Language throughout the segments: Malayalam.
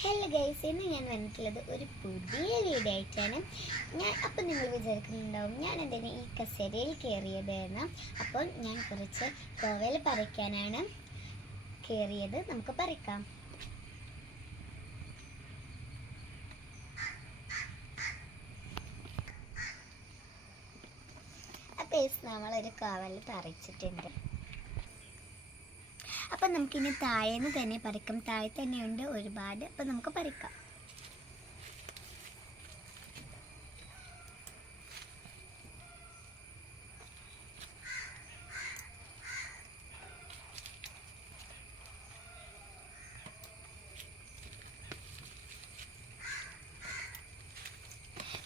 ഹലോ ഗൈസ്, ഇന്ന് ഞാൻ വന്നിട്ടുള്ളത് ഒരു പുതിയ വീഡിയോ ആയിട്ടാണ്. അപ്പോൾ നിങ്ങൾ വിചാരിക്കുന്നുണ്ടാവും ഞാൻ എന്തിനാ ഈ കസേരയിൽ കയറിയത് എന്ന്. അപ്പോൾ ഞാൻ കുറച്ച് കോവൽ പറിക്കാനാണ് കയറിയത്. നമുക്ക് പറിക്കാം. അപ്പോൾ നമ്മളൊരു കോവൽ പറിച്ചിട്ടുണ്ട്. അപ്പം നമുക്കിനി താഴേന്ന് തന്നെ പറിക്കാം. താഴെ തന്നെയുണ്ട് ഒരുപാട്. അപ്പം നമുക്ക് പറിക്കാം.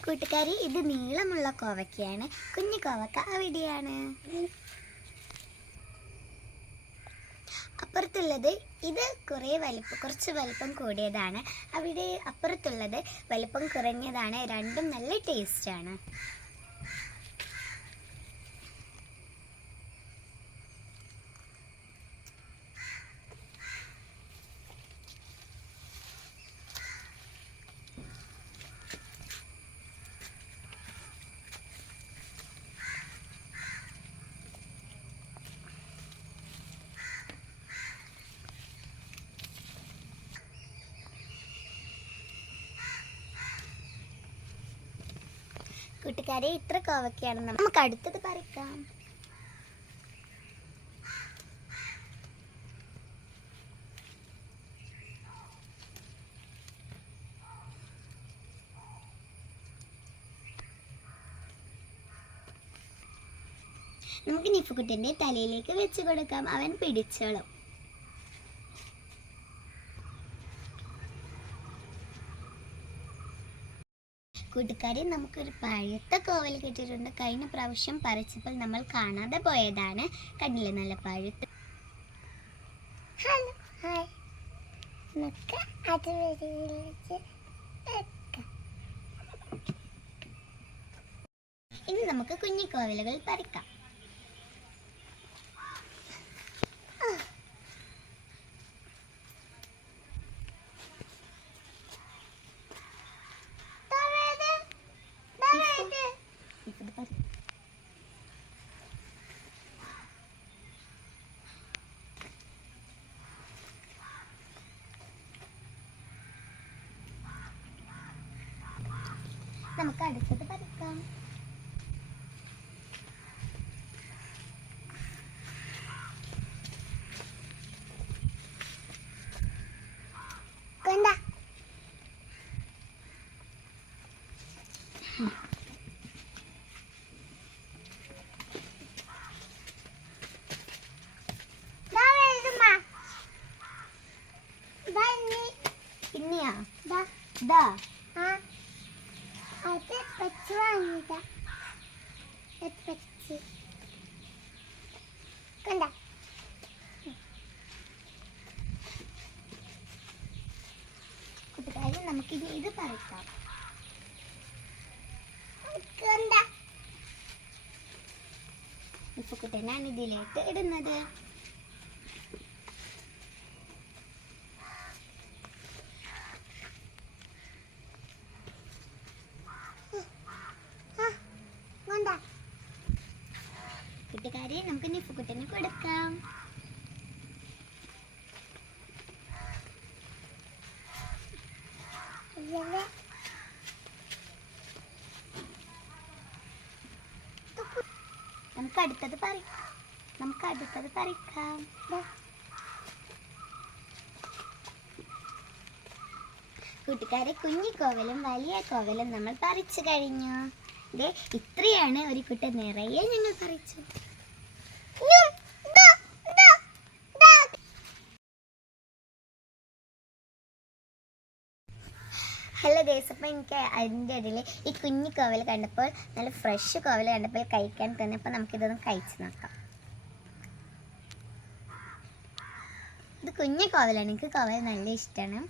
കൂട്ടുകാരി, ഇത് നീളമുള്ള കോവക്കയാണ്. കുഞ്ഞു കോവക്ക അവിടെയാണ്. അപ്പുറത്തുള്ളത് ഇത് കുറച്ച് വലിപ്പം കൂടിയതാണ്. അവിടെ അപ്പുറത്തുള്ളത് വലിപ്പം കുറഞ്ഞതാണ്. രണ്ടും നല്ല ടേസ്റ്റാണ്. കൂട്ടുകാരെ, ഇത്ര കോവക്കയാണ്. നമുക്ക് അടുത്തത് പറിക്കാം. നമുക്ക് നിഫുക്കുട്ടിന്റെ തലയിലേക്ക് വെച്ച് കൊടുക്കാം. അവൻ പിടിച്ചോളും. കൂട്ടുകാരെ, നമുക്കൊരു പഴുത്ത കോവൽ കിട്ടിയിട്ടുണ്ട്. കഴിഞ്ഞ പ്രാവശ്യം പറിച്ചപ്പോൾ നമ്മൾ കാണാതെ പോയതാണ്. കണ്ടില്ലേ, നല്ല പഴുത്ത്. ഇനി നമുക്ക് കുഞ്ഞു കോവലുകൾ പറിക്കാം. നമുക്ക് അടുത്തത് പറിക്കാം. പിന്നെയാ അത് പച്ച വാങ്ങിയതാ. കണ്ട, കൂട്ടുകാരി, നമുക്കിനി ഇത് പറിക്കാം. ഇപ്പൊ കുട്ടനാണ് ഇതിലേക്ക് ഇടുന്നത്. കൂട്ടുകാരെ, നമുക്ക് നിഫുക്കുട്ടന് കൊടുക്കാം. നമുക്ക് അടുത്തത് പറിക്കാം. കൂട്ടുകാരെ, കുഞ്ഞി കോവലും വലിയ കോവലും നമ്മൾ പറിച്ചു കഴിഞ്ഞു. ഇത്രയാണ് ഒരു കുട്ട നിറയെ ഞങ്ങൾ പറിച്ചു. ഹലോ ഗൈസ്, അപ്പം എനിക്ക് അതിൻ്റെ ഇടയിൽ ഈ കുഞ്ഞു കോവൽ കണ്ടപ്പോൾ, നല്ല ഫ്രഷ് കോവൽ കണ്ടപ്പോൾ കഴിക്കാൻ തന്നപ്പോൾ നമുക്കിതൊന്ന് കഴിച്ച് നോക്കാം. ഇത് കുഞ്ഞു കോവലാണ്. എനിക്ക് കോവൽ നല്ല ഇഷ്ടമാണ്.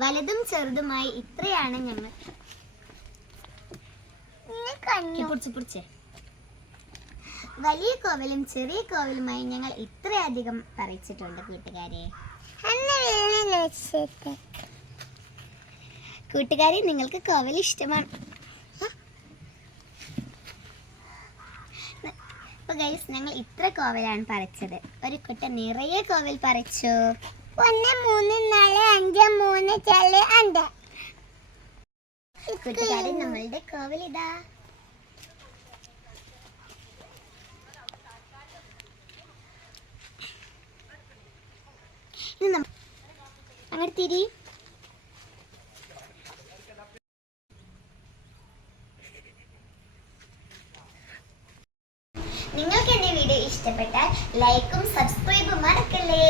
വലുതും ചെറുതുമായി ഇത്രയാണ് ഞങ്ങൾ. വലിയ കോവലും ചെറിയ കോവലുമായി ഞങ്ങൾ ഇത്രയധികം പറിച്ചിട്ടുണ്ട് കൂട്ടുകാരെ. കൂട്ടുകാരെ, നിങ്ങൾക്ക് കോവൽ ഇഷ്ടമാണ്? അപ്പൊ ഗൈസ്, ഞങ്ങൾ ഇത്ര കോവലാണ് പറിച്ചത്. ഒരു കുട്ട നിറയെ കോവൽ പറിച്ചു. 1 3 4 5 3 4 5. കൂട്ടുകാരെ, നമ്മളുടെ കോവൽ ഇതാ. അങ്ങോട്ട് തിരി. നിങ്ങൾക്ക് എൻ്റെ വീഡിയോ ഇഷ്ടപ്പെട്ടാൽ ലൈക്കും സബ്സ്ക്രൈബും മറക്കല്ലേ.